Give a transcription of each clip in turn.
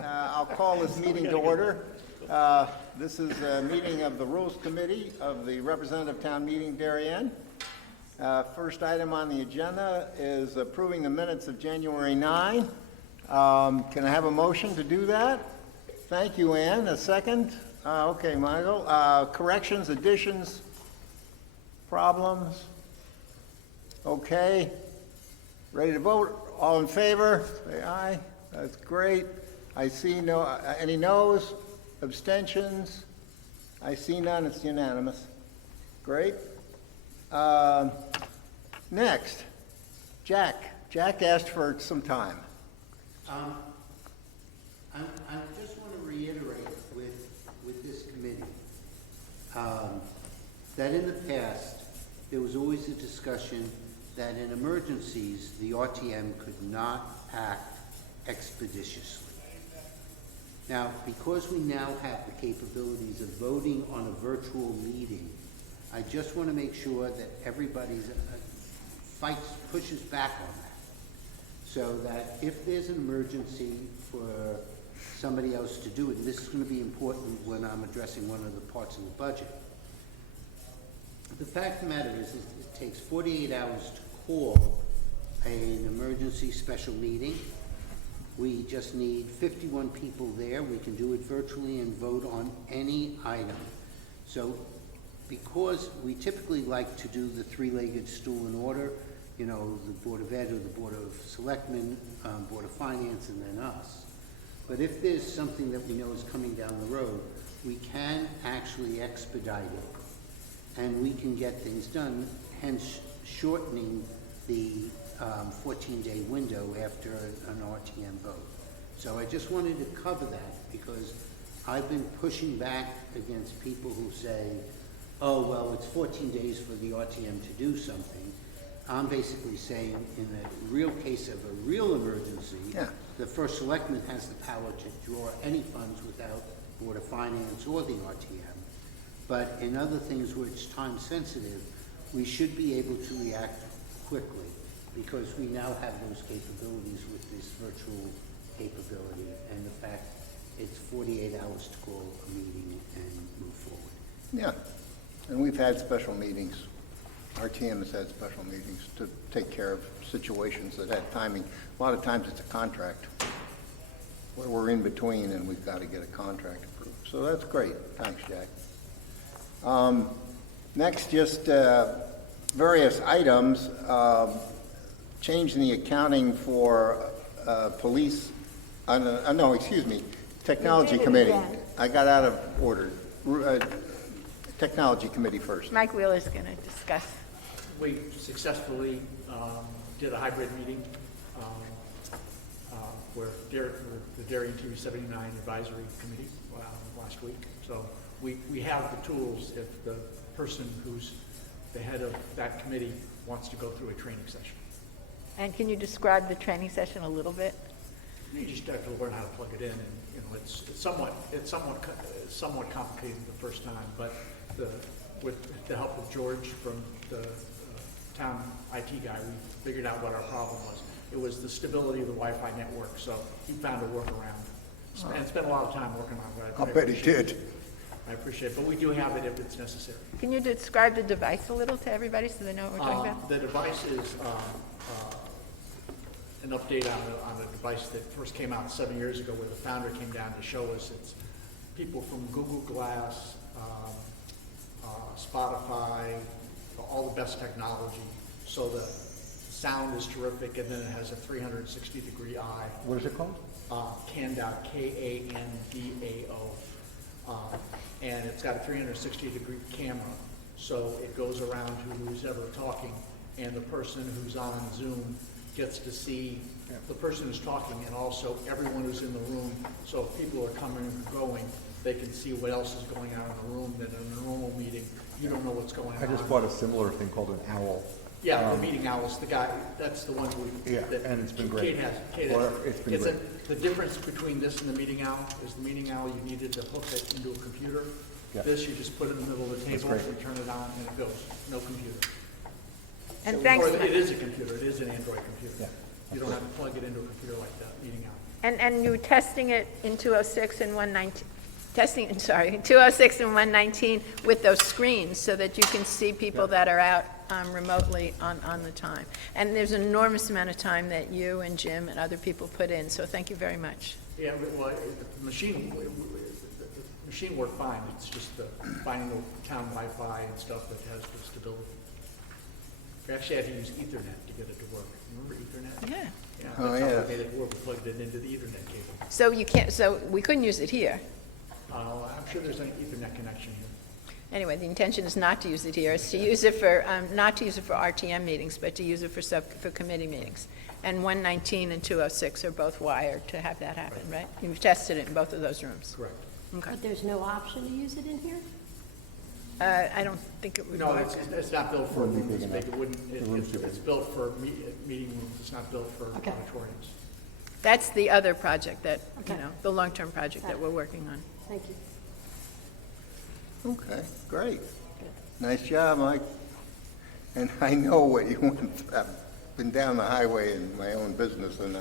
I'll call this meeting to order. This is a meeting of the Rules Committee of the Representative Town Meeting, Darien. First item on the agenda is approving the minutes of January 9. Can I have a motion to do that? Thank you, Ann. A second? Okay, Michael. Corrections, additions, problems? Okay. Ready to vote? All in favor? Say aye. That's great. I see no, any noes? Abstentions? I see none. It's unanimous. Great. Next, Jack. Jack asked for some time. I just want to reiterate with this committee that in the past, there was always a discussion that in emergencies, the RTM could not act expeditiously. Now, because we now have the capabilities of voting on a virtual meeting, I just want to make sure that everybody's pushes back on that. So that if there's an emergency for somebody else to do it, and this is going to be important when I'm addressing one of the parts of the budget. The fact of the matter is it takes 48 hours to call an emergency special meeting. We just need 51 people there. We can do it virtually and vote on any item. So because we typically like to do the three-legged stool in order, you know, the Board of Ed or the Board of Selectmen, Board of Finance, and then us. But if there's something that we know is coming down the road, we can actually expedite it, and we can get things done, hence shortening the 14-day window after an RTM vote. So I just wanted to cover that because I've been pushing back against people who say, oh, well, it's 14 days for the RTM to do something. I'm basically saying in the real case of a real emergency, the first selectman has the power to draw any funds without Board of Finance or the RTM. But in other things where it's time sensitive, we should be able to react quickly because we now have those capabilities with this virtual capability and the fact it's 48 hours to call a meeting and move forward. Yeah, and we've had special meetings. RTM has had special meetings to take care of situations that had timing. A lot of times it's a contract where we're in between and we've got to get a contract approved. So that's great. Thanks, Jack. Next, just various items. Change in the accounting for police, Technology Committee. I got out of order. Technology Committee first. Mike Wheeler's going to discuss. We successfully did a hybrid meeting where the Darien TV 79 Advisory Committee last week. So we have the tools if the person who's the head of that committee wants to go through a training session. And can you describe the training session a little bit? You just have to learn how to plug it in, and you know it's somewhat complicated the first time, but with the help of George from the town IT guy, we figured out what our problem was. It was the stability of the Wi-Fi network, so he found a workaround and spent a lot of time working on it. I'll bet he did. I appreciate it, but we do have it if it's necessary. Can you describe the device a little to everybody so they know what we're talking about? The device is an update on a device that first came out 7 years ago where the founder came down to show us. It's people from Google Glass, Spotify, all the best technology. So the sound is terrific, and then it has a 360-degree eye. What is it called? Kandao, K-A-N-D-A-O. And it's got a 360-degree camera. So it goes around to who's ever talking, and the person who's on Zoom gets to see the person who's talking and also everyone who's in the room. So if people are coming and going, they can see what else is going on in the room. That in a normal meeting, you don't know what's going on. I just bought a similar thing called an owl. Yeah, the meeting owls, the guy, that's the one and it's been great. Kate has. It's been great. The difference between this and the meeting owl is the meeting owl, you needed to hook it into a computer. Yeah. This, you just put it in the middle of the table, you turn it on, and it goes. No computer. And thanks. Or it is a computer. It is an Android computer. Yeah. You don't have to plug it into a computer like that, Meeting Out. And you were testing it in 206 and 119, testing, sorry, 206 and 119 with those screens so that you can see people that are out remotely on the time. And there's an enormous amount of time that you and Jim and other people put in, so thank you very much. Yeah, well, the machine worked fine. It's just the finding the town Wi-Fi and stuff that has the stability. We actually had to use Ethernet to get it to work. Remember Ethernet? Yeah. Yeah, Oh, that's how yeah. we made it work. We plugged it into the Ethernet cable. So you can't, so we couldn't use it here. I'm sure there's an Ethernet connection here. Anyway, the intention is not to use it here, it's to use it for, not to use it for RTM meetings, but to use it for committee meetings. And 119 and 206 are both wired to have that happen, right? You've tested it in both of those rooms. Correct. Okay. But there's no option to use it in here? I don't think it would No, work. it's not built for Wouldn't be rooms big big. enough. It wouldn't, The room's too it's big. built for meeting rooms. It's not built for Okay. auditoriums. That's the other project that, you Okay. know, the long-term project that we're working on. Thank you. Okay, great. Nice job, Mike. And I know what you went through. I've been down the highway in my own business, and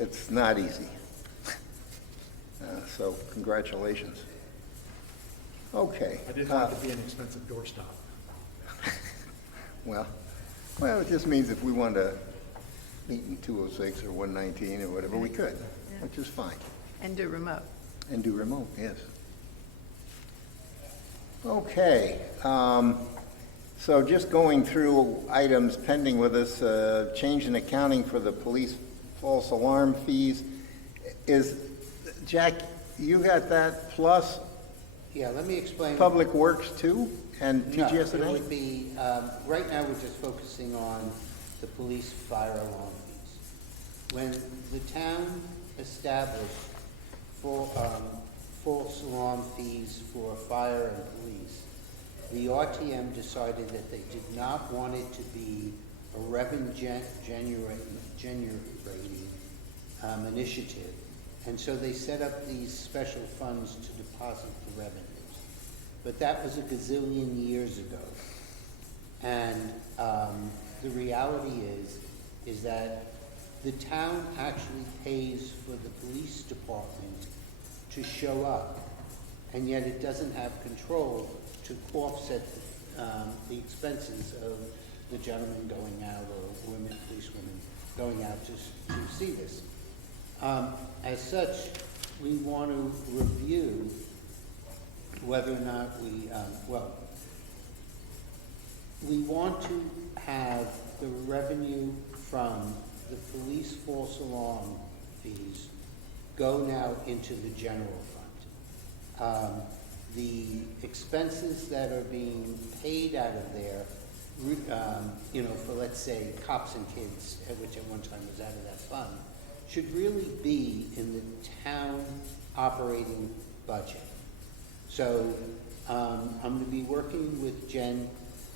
it's not easy. So congratulations. Okay. I didn't want it to be an expensive doorstop. Well, it just means if we wanted to meet in 206 or 119 or whatever, we could, which is fine. And do remote. And do remote, yes. Okay, so just going through items pending with us, change in accounting for the police false alarm fees. Jack, you got that plus Yeah, let me explain. Public Works too, and No, it TGS&A? would be, right now, we're just focusing on the police fire alarm fees. When the town established false alarm fees for fire and police, the RTM decided that they did not want it to be a revenue generating initiative. And so they set up these special funds to deposit the revenues. But that was a gazillion years ago. And the reality is that the town actually pays for the police department to show up, and yet it doesn't have control to offset the expenses of the gentlemen going out or women, policewomen going out to see this. As such, we want to review whether or not we want to have the revenue from the police false alarm fees go now into the general fund. The expenses that are being paid out of there, for, let's say, cops and kids, which at one time was out of that fund, should really be in the town operating budget. So I'm going to be working with Jen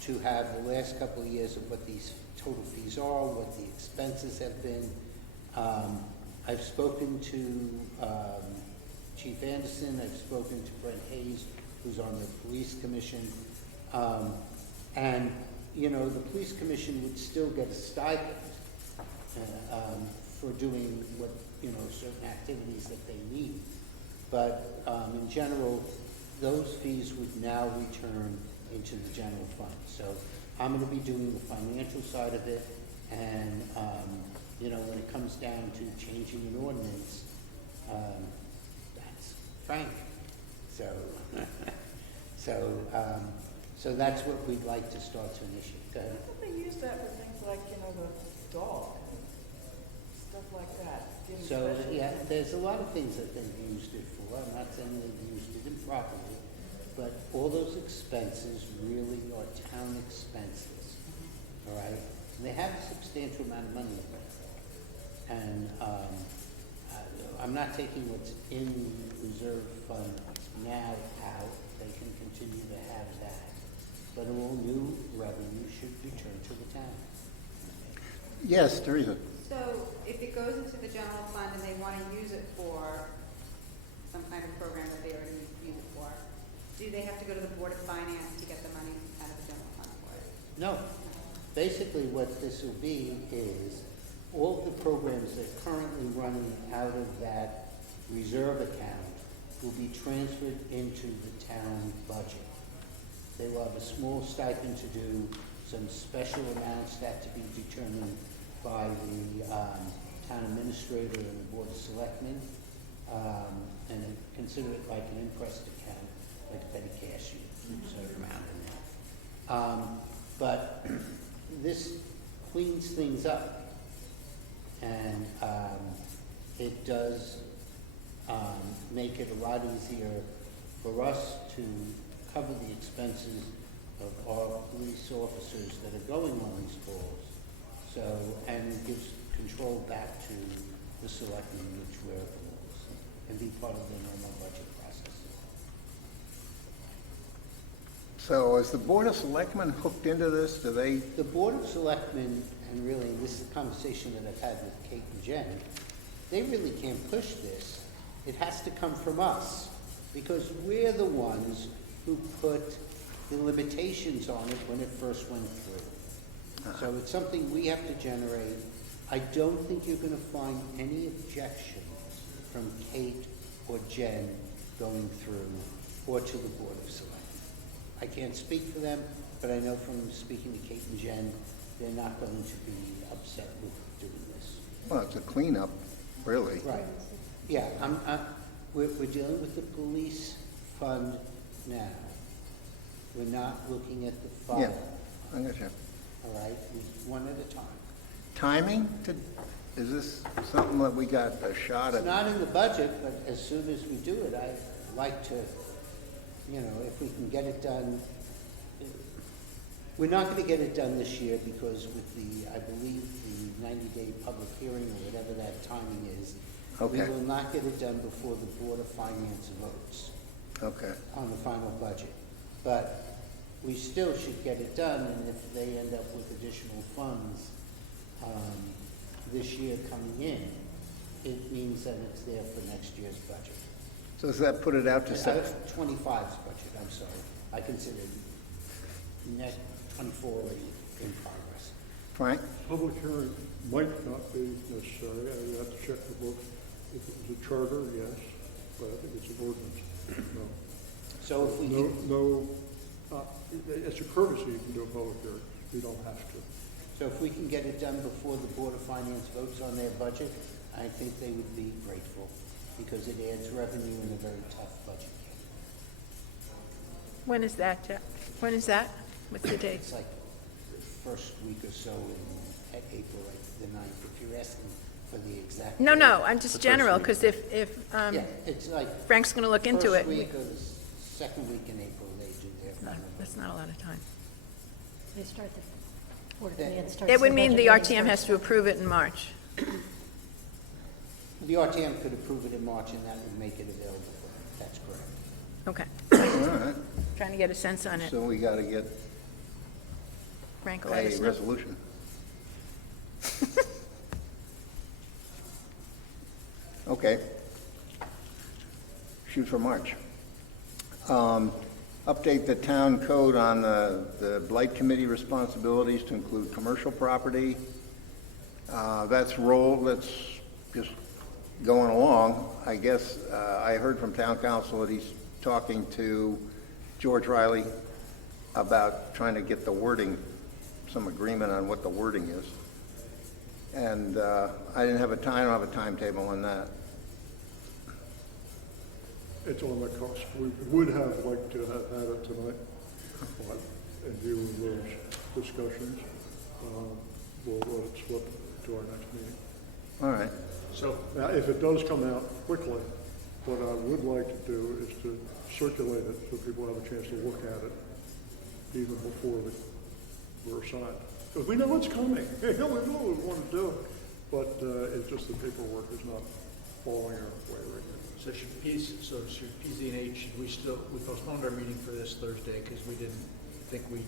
to have the last couple of years of what these total fees are, what the expenses have been. I've spoken to Chief Anderson, I've spoken to Brent Hayes, who's on the police commission. And, the police commission would still get a stipend for doing what, certain activities that they need. But in general, those fees would now return into the general fund. So I'm going to be doing the financial side of it, and, when it comes down to changing an ordinance, that's Frank. So that's what we'd like to start to initiate. Go ahead. I thought they used that for things like, the dog, stuff like that. giving So, special yeah, attention. there's a lot of things that they've used it for. I'm not saying they've used it improperly, but all those expenses really are town expenses, all right? And they have a substantial amount of money in there. And I'm not taking what's in reserve fund now out. They can continue to have that. But all new revenue should return to the town. Yes, Teresa? So if it goes into the general fund and they want to use it for some kind of program that they already use it for, do they have to go to the Board of Finance to get the money out of the general fund for it? No. Basically, what this will be is all of the programs that are currently running out of that reserve account will be transferred into the town budget. They will have a small stipend to do some special amounts that to be determined by the town administrator and the board of selectmen, and consider it like an interest account, like a petty cash, you certain amount in there. But this cleans things up, and it does make it a lot easier for us to cover the expenses of our police officers that are going on these calls. So, and gives control back to the selectmen which where it belongs, and be part of the normal budget process. So is the Board of Selectmen hooked into this? Do they, The Board of Selectmen, and really, this is a conversation that I've had with Kate and Jen, they really can't push this. It has to come from us, because we're the ones who put the limitations on it when it first went through. So it's something we have to generate. I don't think you're gonna find any objections from Kate or Jen going through, or to the Board of Selectmen. I can't speak for them, but I know from speaking to Kate and Jen, they're not going to be upset with doing this. well, it's a cleanup, really. Right. Yeah, we're dealing with the police fund now. We're not looking at the Yeah, fire, I got you. all right? One at a time. Timing to, is this something that we got a shot It's at? not in the budget, but as soon as we do it, I'd like to, you know, if we can get it done. We're not gonna get it done this year because with the, I believe, the 90-day public hearing or whatever that timing is, Okay. we will not get it done before the Board of Finance votes Okay, on the final budget. But we still should get it done, and if they end up with additional funds this year coming in, it means that it's there for next year's budget. so does that put it out to 25's budget, I'm sorry. I considered net 24 already in progress. Frank? Public hearing might not be necessary. I would have to check the book. If it was a charter, yes, but I think it's an ordinance. No. So if we No, can, no, it's a courtesy you can do a public hearing. You don't have to. so if we can get it done before the Board of Finance votes on their budget, I think they would be grateful, because it adds revenue in a very tough budget. When is that, Jeff? When is that? What's the date? It's like the first week or so at April, like the 9th, if you're asking for the exact. No, date. no, I'm just general, because if Yeah, it's like Frank's going to look into it. first week or the second week in April, they do their No, final. that's not a lot of time. They start the, Board of Finance starts. It would mean the budget RTM meeting has to approve it in March. The RTM could approve it in March, and that would make it available for them. That's correct. Okay. All right, Trying to get a sense on it. so we gotta get Frank will let a us know. resolution. Okay. Shoot for March. Update the town code on the blight committee responsibilities to include commercial property. That's just going along. I guess, I heard from town council that he's talking to George Riley about trying to get the wording, some agreement on what the wording is. And I don't have a timetable on that. It's on the cusp. We would have liked to have had it tonight, but in view of those discussions, we'll let it slip to our next meeting. All right. So, Now, if it does come out quickly, what I would like to do is to circulate it so people have a chance to look at it even before we're assigned. Because we know it's coming. We know what we want to do, but it's just the paperwork is not falling our way right now. so should PZ&H, we postponed our meeting for this Thursday because we didn't think we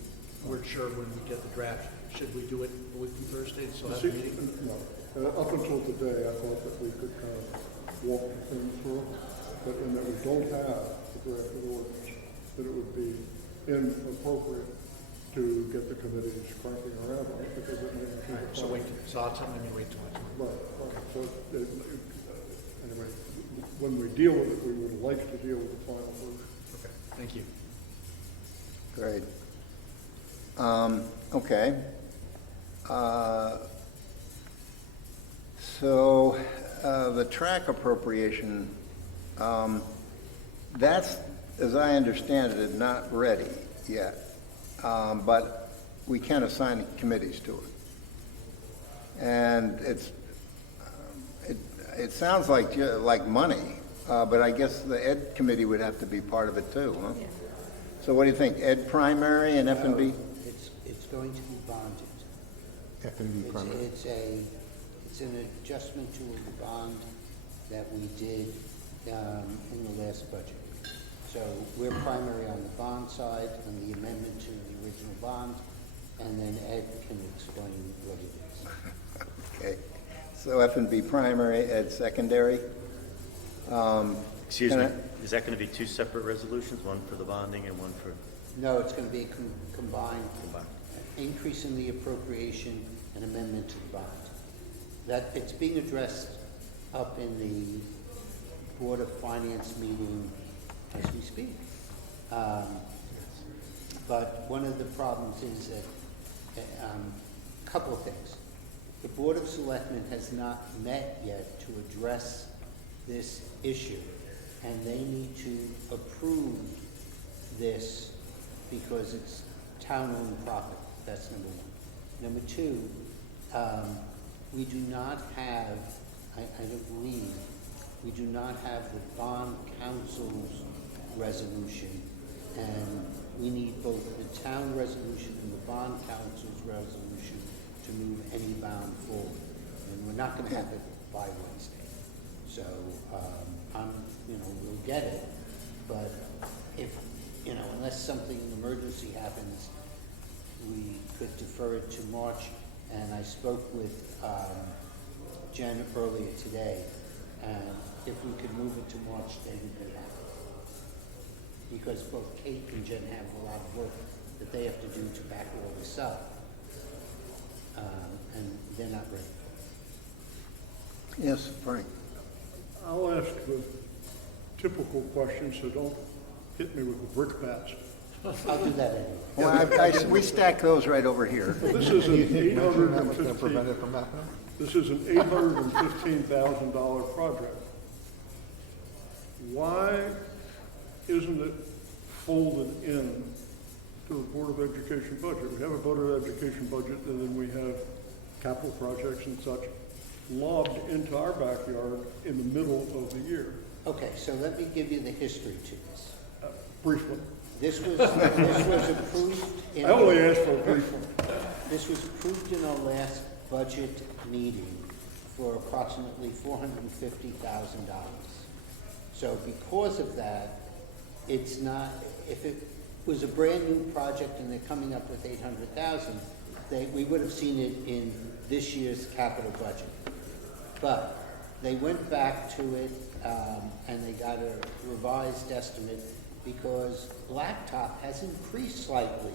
weren't sure when we get the draft. Should we do it a week from Thursday, so have a meeting? No. Up until today, I thought that we could kind of walk the thing through, but in that we don't have the draft of the ordinance, that it would be inappropriate to get the committees cranking around on it, because it may not be the So final. so I'll tell them to wait till next month. Right. So, anyway, when we deal with it, we would like to deal with the final version. Okay, thank you. Great. Okay. So, the track appropriation, that's, as I understand it, not ready yet. But we can assign committees to it. And it sounds like money, but I guess the Ed committee would have to be part of it too, huh? Yeah. So what do you think, Ed primary and F and B? It's going to be bonded. F&B primary. It's an adjustment to a bond that we did in the last budget. So we're primary on the bond side, on the amendment to the original bond, and then Ed can explain what it is. Okay, so F and B primary, Ed secondary. Excuse Can me, I- is that going to be two separate resolutions, one for the bonding and one for No, it's going to be combined, combined? increase in the appropriation and amendment to the bond. That, it's being addressed up in the Board of Finance meeting as we speak. But one of the problems is that, a couple of things. The Board of Selectmen has not met yet to address this issue, and they need to approve this because it's town-owned property. That's number one. Number two, we do not have, I don't believe, we do not have the bond council's resolution, and we need both the town resolution and the bond council's resolution to move any bond forward. And we're not gonna have it by Wednesday. So, we'll get it, but if, unless something emergency happens, we could defer it to March. And I spoke with Jen earlier today, and if we could move it to March, they would be happy. Because both Kate and Jen have a lot of work that they have to do to back all this up. And they're not ready. Yes, Frank. I'll ask the typical questions, so don't hit me with the brick bats. I'll do that anyway. Well, we stack those right over here. This is an That was going to prevent it from happening? This is an $815,000 project. Why isn't it folded in to the Board of Education budget? We have a Board of Education budget, and then we have capital projects and such lobbed into our backyard in the middle of the year. Okay, so let me give you the history to this. Briefly. This was approved in. I only asked for a brief one. This was approved in our last budget meeting for approximately $450,000. So because of that, it's not, if it was a brand-new project and they're coming up with $800,000, we would have seen it in this year's capital budget. But they went back to it, and they got a revised estimate because blacktop has increased slightly.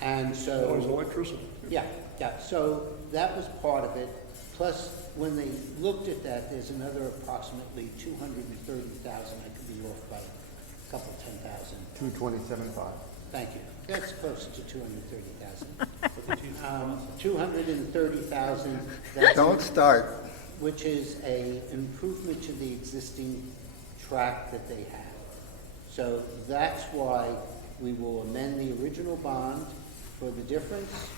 And so. Always electricity. Yeah, so that was part of it. Plus, when they looked at that, there's another approximately $230,000. I could be off by a couple, 10,000. 227.5. Thank you. That's close to 230,000. 230,000. Don't start. Which is an improvement to the existing track that they have. So that's why we will amend the original bond for the difference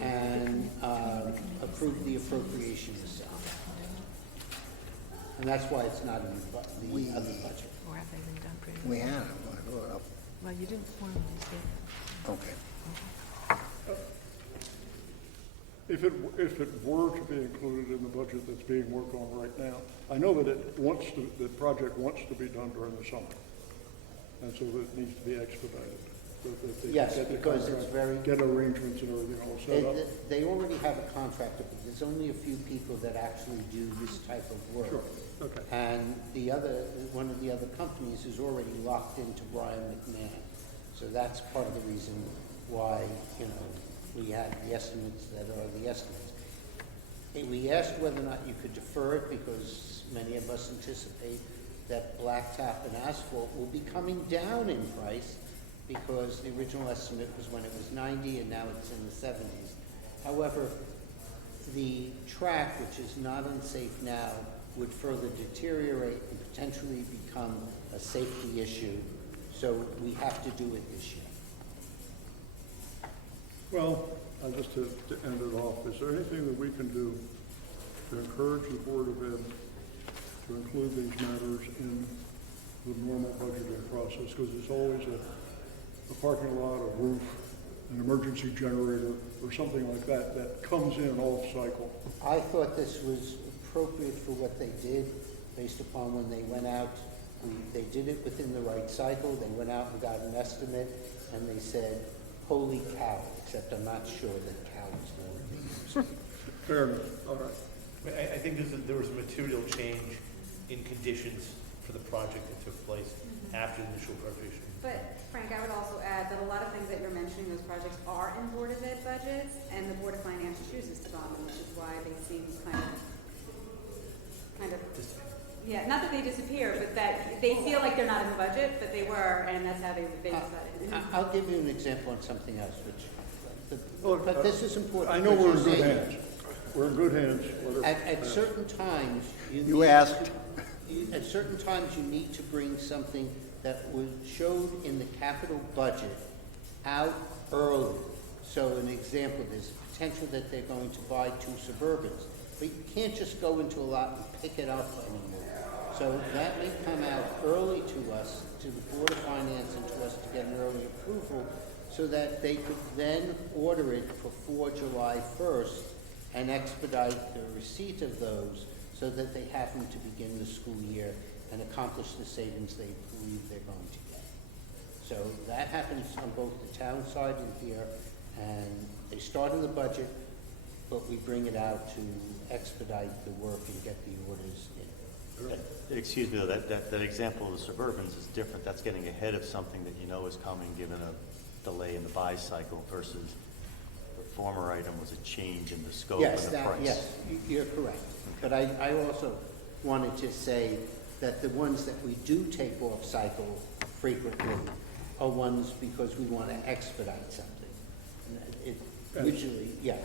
and approve the appropriation itself. And that's why it's not in the other budget. Or have they been done previously? We had it. I blew it up. Well, you didn't formally say that. Okay. If it were to be included in the budget that's being worked on right now, I know that the project wants to be done during the summer. And so that it needs to be expedited. So that they Yes, get the because it's contract, very. get arrangements and everything all set up. They already have a contractor, but there's only a few people that actually do this type of work. Sure, okay. And one of the other companies is already locked into Brian McMahon. So that's part of the reason why, you know, we had the estimates that are the estimates. And we asked whether or not you could defer it because many of us anticipate that blacktop and asphalt will be coming down in price because the original estimate was when it was 90 and now it's in the 70s. However, the track, which is not unsafe now, would further deteriorate and potentially become a safety issue. So we have to do it this year. Well, just to end it off, is there anything that we can do to encourage the Board of Ed to include these matters in the normal budgeting process? Because there's always a parking lot, a roof, an emergency generator, or something like that, that comes in off-cycle. I thought this was appropriate for what they did, based upon when they went out. They did it within the right cycle. They went out and got an estimate, and they said, holy cow, except I'm not sure that cow is the word they used. Fair enough, all right. I think there was a material change in conditions for the project that took place after the initial appropriation. But Frank, I would also add that a lot of things that you're mentioning, those projects are in Board of Ed budgets, and the Board of Finance chooses to bond them, which is why they seem kind of, yeah, not that they disappear, but that they feel like they're not in the budget, but they were, and that's how they decided. I'll give you an example on something else, but this is important. I know we're in because good they- hands. We're in good hands. whatever. At certain times, You asked. At certain times, you need to bring something that was showed in the capital budget out early. So an example, there's potential that they're going to buy 2 Suburbans, but you can't just go into a lot and pick it up anymore. So that may come out early to us, to the Board of Finance and to us to get an early approval, so that they could then order it before July 1st and expedite the receipt of those so that they have them to begin the school year and accomplish the savings they believe they're going to get. So that happens on both the town side and here, and they start in the budget, but we bring it out to expedite the work and get the orders in. Excuse me, though, that example of the Suburbans is different. That's getting ahead of something that you know is coming, given a delay in the buy cycle versus the former item was a change in the scope and the price. Yes, you're correct. But I also wanted to say that the ones that we do take off cycle frequently are ones because we want to expedite something. And it usually, yeah,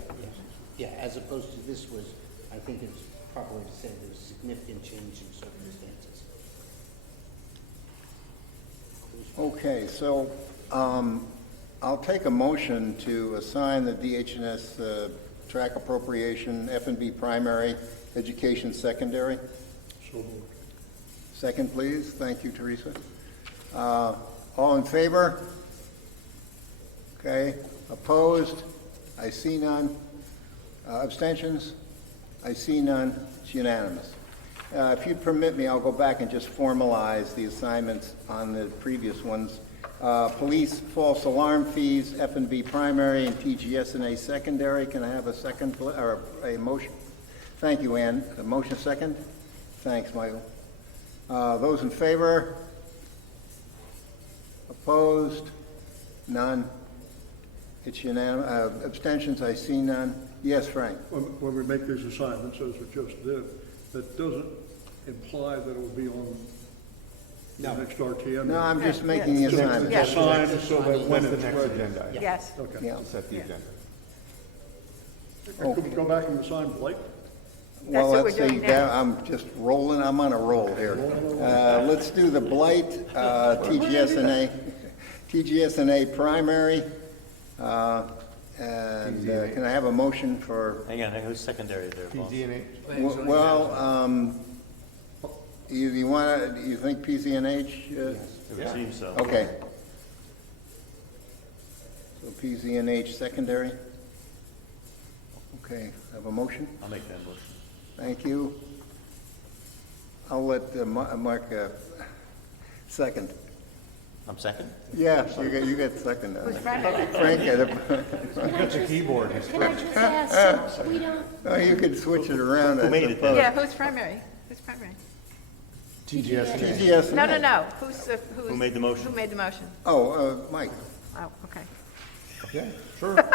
as opposed to this was, I think it's proper to say there was significant change in circumstances. Okay, so I'll take a motion to assign the DHS track appropriation, F&B primary, education secondary. So moved. Second, please. Thank you, Teresa. All in favor? Okay. Opposed? I see none. Abstentions? I see none. It's unanimous. If you'd permit me, I'll go back and just formalize the assignments on the previous ones. Police false alarm fees, F&B primary, and TGS&A secondary. Can I have a second, or a motion? Thank you, Ann. A motion second? Thanks, Michael. Those in favor? Opposed? None. It's unanimous. Abstentions, I see none. Yes, Frank? When we make these assignments, as we just did, that doesn't imply that it will be on the next RTM. No, I'm just making the Just assignment. Yes. assigned so that when What's the it's next ready. agenda item? Yes. Okay. Yeah. To set the agenda. Could we go back and assign Blake? Well, what let's we're see, doing now. I'm just rolling, I'm on a roll here. Let's do the blight, TGS&A primary. And can I have a motion for, Hang on, who's secondary there, boss? PG&A? well, you want to, you think PZNH? It would seem so. Okay. So PZNH secondary? Okay, have a motion? I'll make that motion. Thank you. I'll let Mark second. I'm second? Yeah, you got second. Who's primary? Frank had a, Can I just, Keyboard. can I just ask, so we don't, oh, you could switch it around. Who I made it suppose. then? Yeah, who's primary? Who's primary? TGS. No. Who made the motion? Who made the motion? Oh, Mike. Oh, okay. Yeah, sure. But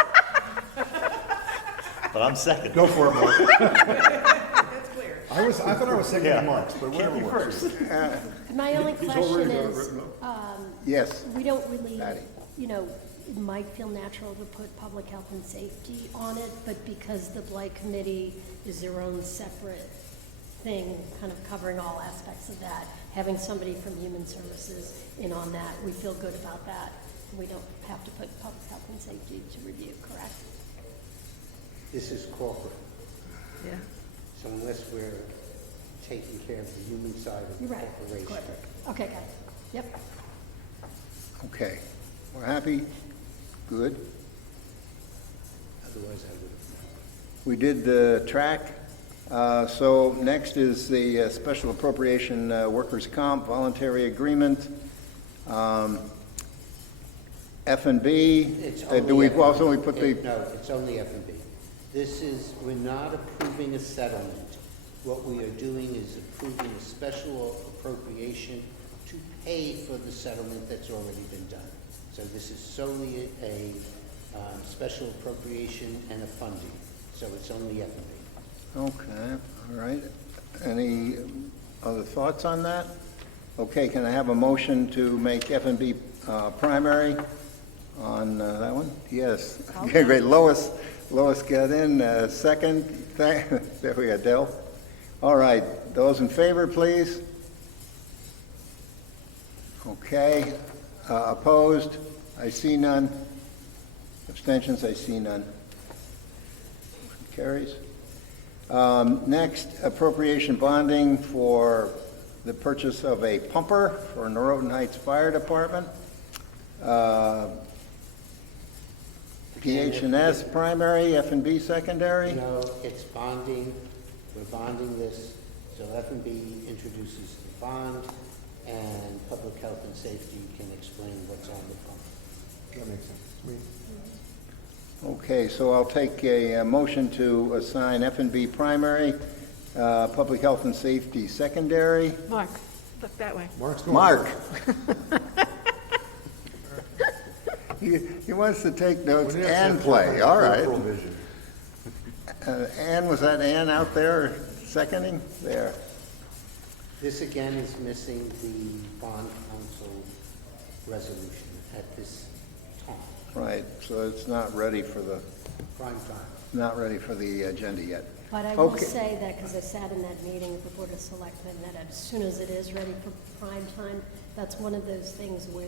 I'm second. Go for it, Mark. That's clear. I thought I was second Yeah. to Mark's, but Can't whatever be works. And my only He's question already got it is, written up. Yes. we don't really, Patty. it might feel natural to put public health and safety on it, but because the blight committee is their own separate thing, kind of covering all aspects of that, having somebody from human services in on that, we feel good about that. We don't have to put public health and safety to review, correct? This is corporate, Yeah. so unless we're taking care of the human side of the You're right. corporation. Corporate. Okay, got it. Yep. Okay. We're happy? Good. Otherwise, I would We did the track. So next is the special appropriation workers' comp voluntary agreement. F&B. It's Do only we F&B. also, we put the, No, it's only F&B. This is, we're not approving a settlement. What we are doing is approving a special appropriation to pay for the settlement that's already been done. So this is solely a special appropriation and a funding, so it's only F&B. okay, all right. Any other thoughts on that? Okay, can I have a motion to make F&B primary on that one? Yes. Okay, great. Lois got in, second. There we go, Dell. All right, those in favor, please. Okay, opposed? I see none. Abstentions? I see none. Carries. Next, appropriation bonding for the purchase of a pumper for Norotan Heights Fire Department. PH&S primary, F&B secondary. No, it's bonding, we're bonding this, so F&B introduces the bond, and public health and safety can explain what's on the bond. That makes sense. Okay, so I'll take a motion to assign F&B primary, public health and safety secondary. Mark, look that way. Mark's going. Mark. He wants to take notes When you have and to play, have all right. peripheral vision. Ann, was that Ann out there seconding? There. This again is missing the bond council resolution at this time, Right, so it's not ready for the, prime time. agenda yet. But I will Okay. say that, because I sat in that meeting with the Board of Selectmen, that as soon as it is ready for prime time, that's one of those things where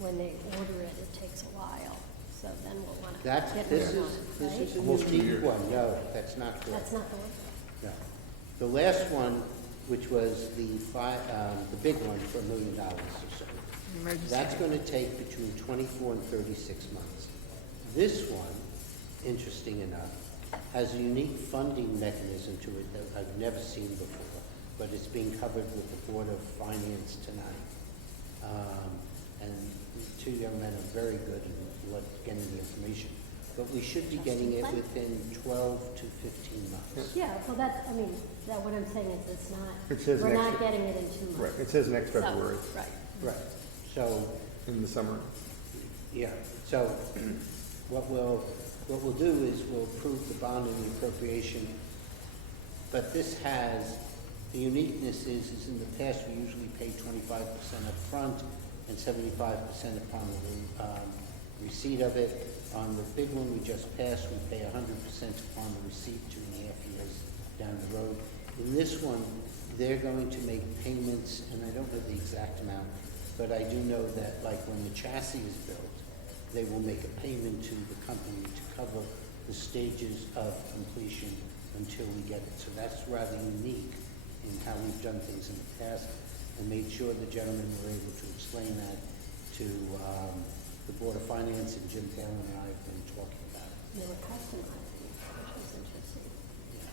when they order it, it takes a while. So then we'll want to That's, get this it on, is a right? unique one, no, that's not correct. That's not the one? No. The last one, which was the big one for $1 million or so, Emergency. that's going to take between 24 and 36 months. This one, interesting enough, has a unique funding mechanism to it that I've never seen before, but it's being covered with the Board of Finance tonight. And the two young men are very good at getting the information. But we should be getting it within 12 to 15 months. Yeah, well, that, I mean, what I'm saying is it's It says not, we're next- not getting it in 2 months. Right, it says next So, February, Right. Right. So, in the summer. yeah, so what we'll do is we'll approve the bond and the appropriation, but this has, the uniqueness is in the past, we usually pay 25% up front and 75% upon the receipt of it. On the big one we just passed, we pay 100% upon the receipt 2.5 years down the road. In this one, they're going to make payments, and I don't know the exact amount, but I do know that, like, when the chassis is built, they will make a payment to the company to cover the stages of completion until we get it. So that's rather unique in how we've done things in the past, and made sure the gentlemen were able to explain that to the Board of Finance, and Jim Taylor and I have been talking about it. They were customizing, which was interesting.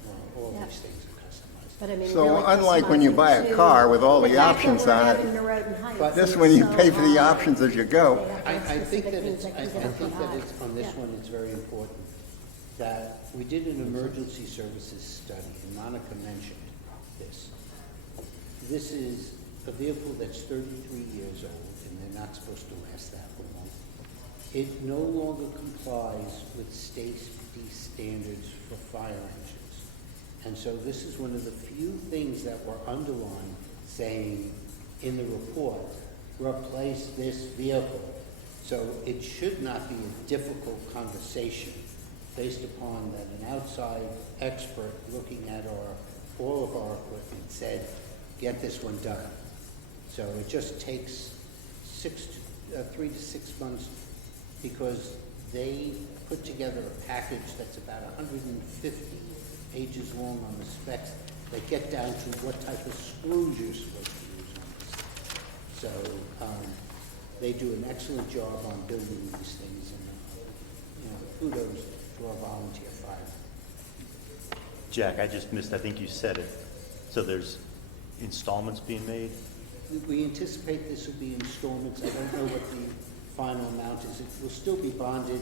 Well, all Yeah. these things are customized. But I mean, So really unlike when you buy a customizing car to with all the fact that options we're on it, adding Norotan Heights, But this and one you so pay for the high, options as you they go. have I very think specific that things it's, that I can get think that applied. it's, on this Yeah. one, it's very important, that we did an emergency services study, and Monica mentioned this. this is a vehicle that's 33 years old, and they're not supposed to last that long. It no longer complies with safety standards for fire engines. And so this is one of the few things that were underlined saying in the report, replace this vehicle. So it should not be a difficult conversation based upon that an outside expert looking at all of our equipment said, get this one done. So it just takes 3 to 6 months because they put together a package that's about 150 pages long on the specs that get down to what type of screws you're supposed to use on this thing. So they do an excellent job on building these things, and kudos to our volunteer firemen. Jack, I just missed, I think you said it. So there's installments being made? We anticipate this will be installments. I don't know what the final amount is. It will still be bonded.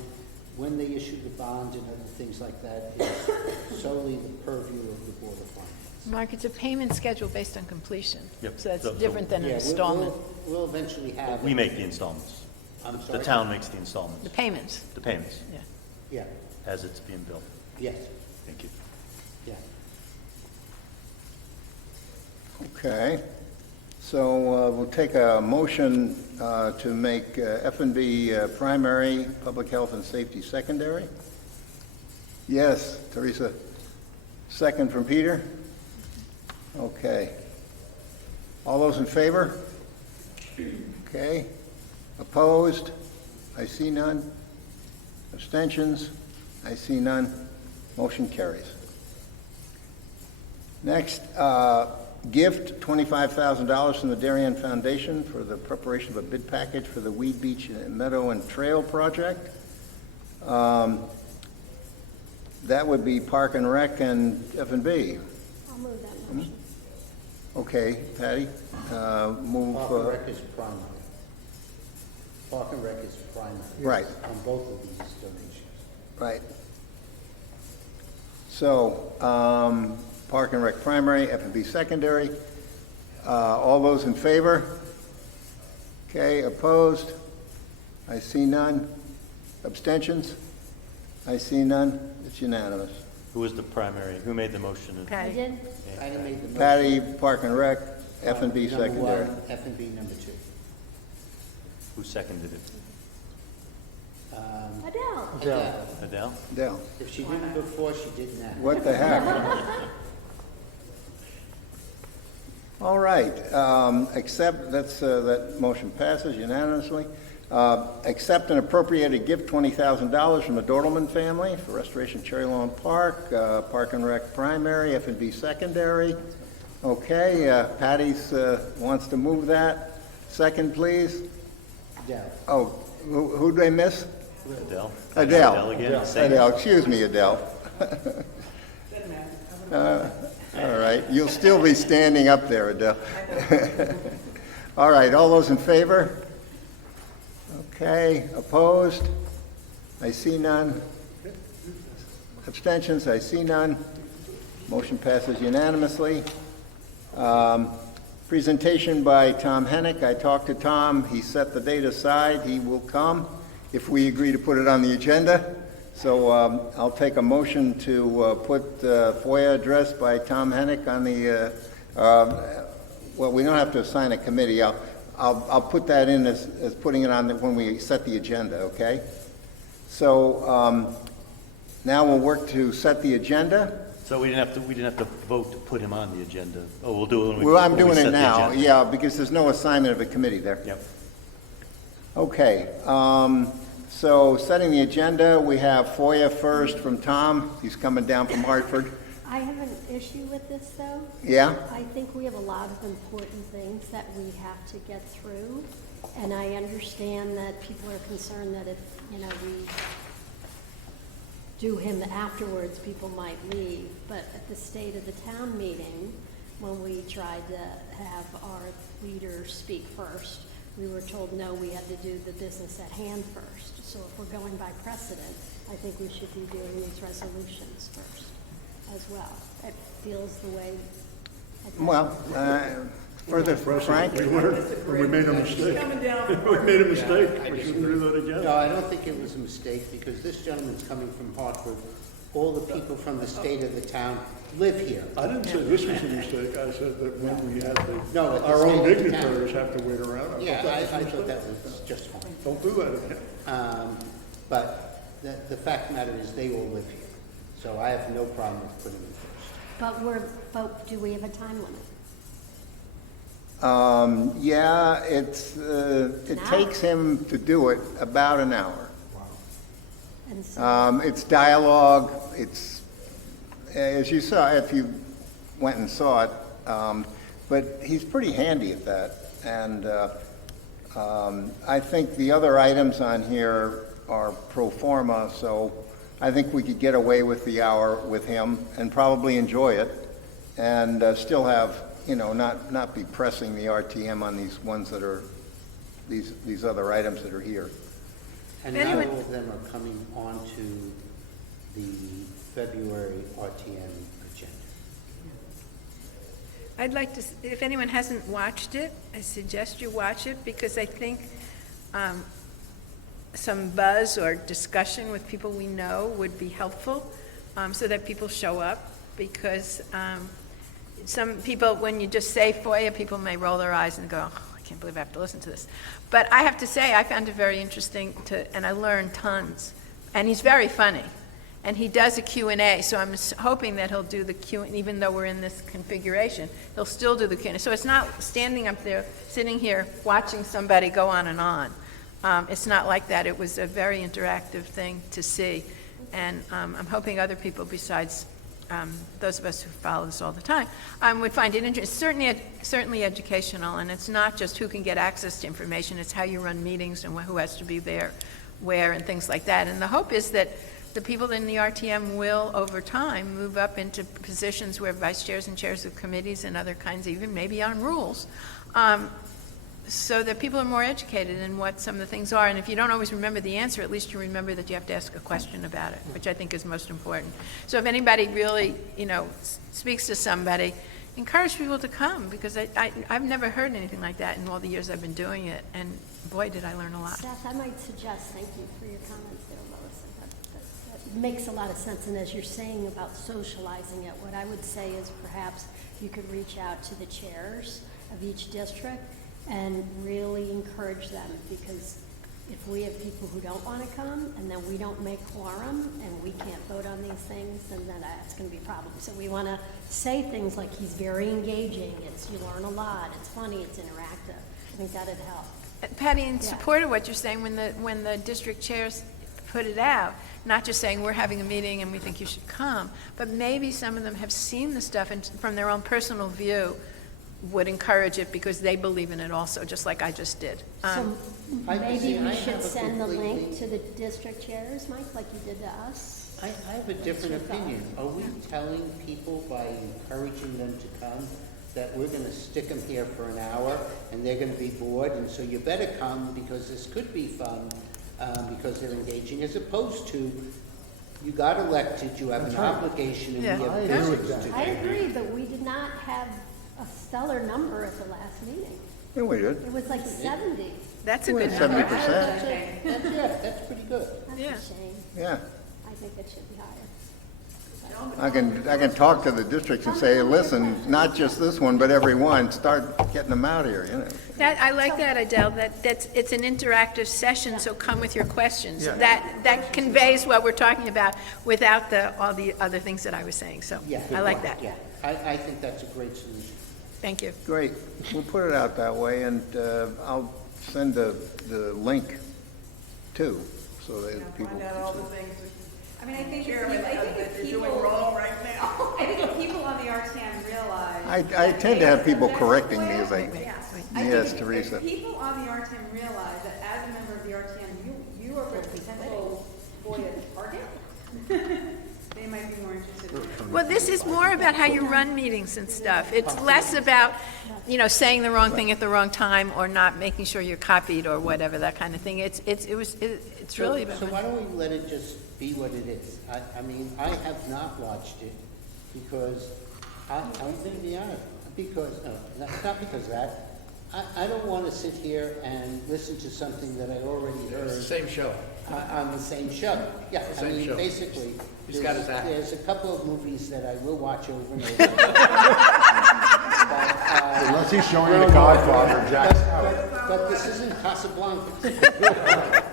When they issue the bond and other things like that, it's solely the purview of the Board of Finance. Mark, it's a payment schedule based on completion. Yep. So that's So- different than an Yeah, installment. We'll eventually have. We make the installments. I'm The sorry? town makes the installments, The payments, the payments, yeah. Yeah, as it's being built. yes, Thank you. yeah. Okay. So we'll take a motion to make F&B primary, public health and safety secondary. Yes, Teresa. Second from Peter? Okay. All those in favor? Okay. Opposed? I see none. Abstentions? I see none. Motion carries. Next, gift, $25,000 from the Darien Foundation for the preparation of a bid package for the Weed Beach Meadow and Trail project. That would be Park and Rec and F&B. I'll move that motion. Okay, Patty, move. Park and Rec is primary. Park and Rec is primary. Right. On both of these donations. Right. So, Park and Rec primary, F&B secondary. All those in favor? Okay, opposed? I see none. Abstentions? I see none. It's unanimous. Who was the primary, who made the motion? I Patty? did? Patty made the motion. Patty, Park and Rec, F&B Number secondary. one, F&B number 2. Who seconded it? Adele. Adele. Adele? Dale, If she didn't before, she did now. what the heck? All right, accept, that motion passes unanimously. Accept and appropriate a gift $20,000 from the Dortelman family for restoration Cherry Lawn Park, Park and Rec primary, F&B secondary. Okay, Patty's wants to move that. Second, please. Adele. Oh, who'd they miss? Adele? Adele. Again? Second. Adele, excuse me, Adele. Doesn't matter. All right, you'll still be standing up there, Adele. All right, all those in favor? Okay, opposed? I see none. Abstentions? I see none. Motion passes unanimously. Presentation by Tom Hennick. I talked to Tom. He set the date aside. He will come if we agree to put it on the agenda. So I'll take a motion to put FOIA address by Tom Hennick on the, well, we don't have to assign a committee. I'll put that in as putting it on when we set the agenda, okay? So now we'll work to set the agenda. So we didn't have to vote to put him on the agenda. Oh, we'll do it when we. Well, I'm when we doing set it the now, agenda. yeah, because there's no assignment of a committee there. Yep. Okay, so setting the agenda, we have FOIA first from Tom. He's coming down from Hartford. I have an issue with this, though. Yeah? I think we have a lot of important things that we have to get through, and I understand that people are concerned that if, we do him afterwards, people might leave. But at the State of the Town meeting, when we tried to have our leader speak first, we were told, no, we had to do the business at hand first. So if we're going by precedent, I think we should be doing these resolutions first as well. It feels the way. Well, For the President, Frank? we learned, when we made a mistake. Coming down from We made a mistake, I we shouldn't disagree. do that again. No, I don't think it was a mistake, because this gentleman's coming from Hartford. All the people from the state of the town live here. I didn't say this was a mistake, I said that when we had No, at the our own state of the town. dignitaries have to wait around. Yeah, thought I that was a thought that mistake. was just fine. Don't do that again. But the fact of the matter is, they all live here. So I have no problem with putting them first. But do we have a time limit? Yeah, it An hour? takes him to do it about an hour. And so, It's dialogue, it's, as you saw, if you went and saw it, but he's pretty handy at that. And I think the other items on here are pro forma, so I think we could get away with the hour with him and probably enjoy it and still have, not be pressing the RTM on these ones that are, these other items that are here. And If not anyone- all of them are coming onto the February RTM agenda. I'd like to, if anyone hasn't watched it, I suggest you watch it, because I think some buzz or discussion with people we know would be helpful, so that people show up, because some people, when you just say FOIA, people may roll their eyes and go, oh, I can't believe I have to listen to this. But I have to say, I found it very interesting and I learned tons. And he's very funny. And he does a Q&A, so I'm hoping that he'll do the even though we're in this configuration, he'll still do the Q&A. So it's not standing up there, sitting here, watching somebody go on and on. It's not like that. It was a very interactive thing to see. And I'm hoping other people besides those of us who follow this all the time would find it interesting. Certainly educational, and it's not just who can get access to information, it's how you run meetings and who has to be there, where, and things like that. And the hope is that the people in the RTM will, over time, move up into positions where vice chairs and chairs of committees and other kinds, even maybe on rules, so that people are more educated in what some of the things are. And if you don't always remember the answer, at least you remember that you have to ask a question about it, which I think is most important. So if anybody really, speaks to somebody, encourage people to come, because I've never heard anything like that in all the years I've been doing it, and boy, did I learn a lot. Seth, I might suggest, thank you for your comments there, Lois. That makes a lot of sense, and as you're saying about socializing it, what I would say is perhaps you could reach out to the chairs of each district and really encourage them, because if we have people who don't want to come, and then we don't make quorum, and we can't vote on these things, then that's going to be a problem. So we want to say things like, he's very engaging, you learn a lot, it's funny, it's interactive. I think that'd help. Patty, in support of what you're saying, when the district chairs put it out, not just saying we're having a meeting and we think you should come, but maybe some of them have seen the stuff and from their own personal view would encourage it because they believe in it also, just like I just did. So I maybe have we should a send the link completely- to the district chairs, Mike, like you did to us? I have a different opinion. Are we telling people by encouraging them to come that we're gonna stick them here for an hour and they're gonna be bored, and so you better come because this could be fun, because they're engaging, as opposed to, you got elected, you have an obligation, and we Yeah. have I agree with business to that. I do. agree, but we did not have a stellar number at the last meeting. Yeah, we did. It was like 70. That's a We good had number. 70%. That's pretty good. That's Yeah. a shame. Yeah. I think it should be higher. I can talk to the districts and say, listen, not just this one, but every one, start getting them out here, I like that, Adele, it's an interactive session, so come with your questions. That conveys what we're talking about without all the other things that I was saying, so Yeah. I like that. Yeah, I think that's a great solution. Thank you. Great. We'll put it out that way, and I'll send the link too, so that people. Find out all the things I mean, I think Chairman if that they're people, doing wrong right now. I think if people on the RTM realize. I tend to have people correcting me as I, I yes, think Teresa. If people on the RTM realize that as a member of the RTM, you are a potential FOIA target, they might be more interested. Well, this is more about how you run meetings and stuff. It's less about, saying the wrong thing at the wrong time or not making sure you're copied or whatever, that kind of thing. It's really about. So why don't we let it just be what it is? I mean, I have not watched it because I'm going to be honest. Because, not because of that. I don't want to sit here and listen to something that I already It's the heard same show. on the same show. Yeah, I Same mean, show. basically, He's got his act. there's a couple of movies that I will watch over and over. Unless he's showing you The Godfather, Jack's out. But this isn't Casablanca.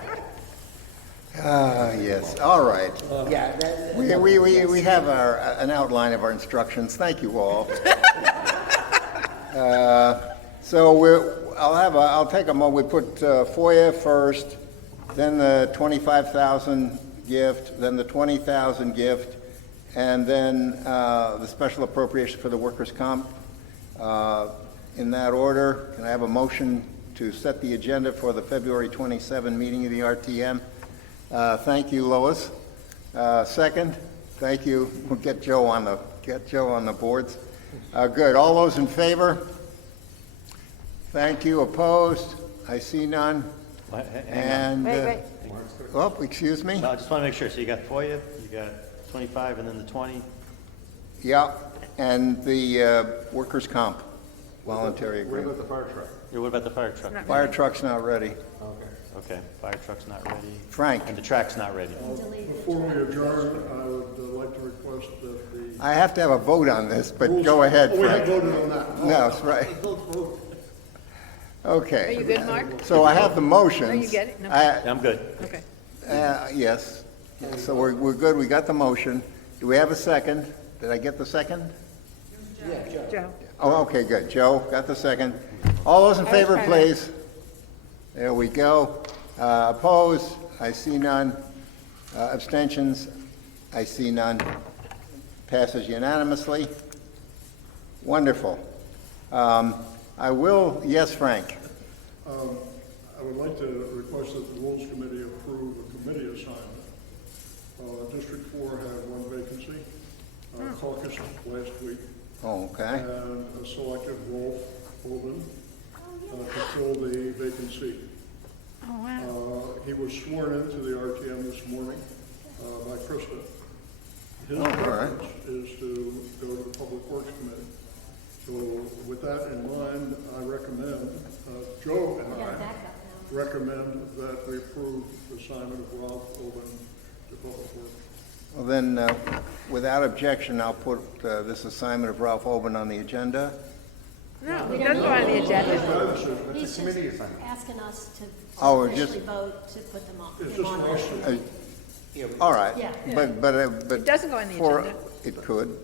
Yes, all right. Yeah, that. We have an outline of our instructions. Thank you all. So I'll take we put FOIA first, then the 25,000 gift, then the 20,000 gift, and then the special appropriation for the workers' comp. In that order, can I have a motion to set the agenda for the February 27 meeting of the RTM? Thank you, Lois. Second, thank you. We'll get Joe on the boards. Good. All those in favor? Thank you. Opposed? I see none. And Wait. oh, excuse me. No, I just want to make sure. So you got FOIA, you got 25, and then the 20. Yeah, and the workers' comp voluntary What about agreement. the fire truck? Yeah, what about the fire truck? Fire truck's not ready. Okay. Okay, fire truck's not ready. Frank, And the track's not ready. Before we adjourn, I would like to request that the. I have to have a vote on this, but go ahead, Oh, we have Frank. voted on that. No, that's right. Are Okay. you good, Mark? So I have the motions. Are you getting it? No. Yeah, I'm good. Okay. Yes. So we're good. We got the motion. Do we have a second? Did I get the second? Joe? Oh, okay, good. Joe got the second. All those in I was favor, trying to- please. There we go. Opposed? I see none. Abstentions? I see none. Passes unanimously. Wonderful. Yes, Frank. I would like to request that the Rules Committee approve a committee assignment. District 4 had one vacancy, caucused last week, Oh, okay. and selected Rolf Holden to fill the vacancy. Oh, wow. He was sworn into the RTM this morning by Krista. His Oh, all right. preference is to go to the Public Works Committee. So with that in mind, I recommend, Joe and Yeah, I back up now. recommend that we approve the assignment of Ralph Oben to Public Works. Well, then, without objection, I'll put this assignment of Ralph Oben on the agenda. No, it doesn't go on the agenda. He's just committee assignment. asking us to Oh, we're officially just- vote to put them on. It's him just on an there. estimate. All right. Yeah. But It doesn't go on the for- agenda. It could.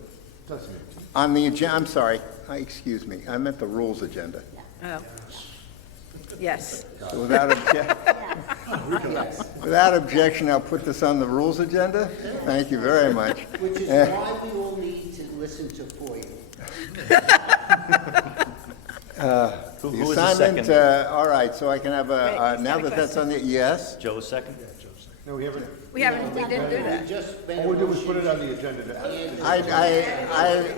Doesn't it? On the agenda, I'm sorry, excuse me, I meant the rules agenda. Oh. Yes. So without objection, I'll put this on the rules agenda. Thank you very much. Which is why we all need to listen to FOIA. Who The was the assignment, second? all right, so I can have Wait, a, he's now got a that that's on the, yes? Joe was second? No, we haven't. We didn't do that. We just made All we a did was put motion. it on the agenda to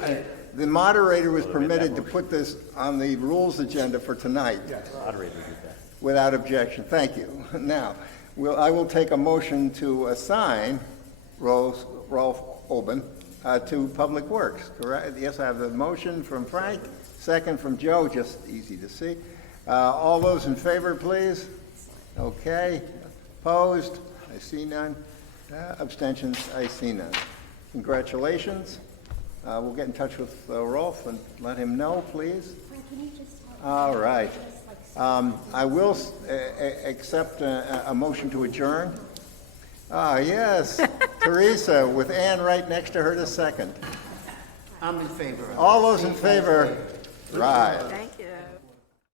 add. The moderator was permitted to put this on the rules agenda for tonight. Moderator did that. Without objection, thank you. Now, I will take a motion to assign Rolf Oben to Public Works, correct? Yes, I have the motion from Frank, second from Joe, just easy to see. All those in favor, please? Okay. Opposed? I see none. Abstentions? I see none. Congratulations. We'll get in touch with Rolf and let him know, please. Frank, can you just talk All about right. just like I will accept a motion to adjourn. Ah, yes, Teresa, with Ann right next to her to second. I'm in favor of it. All those in favor? Right. Thank you.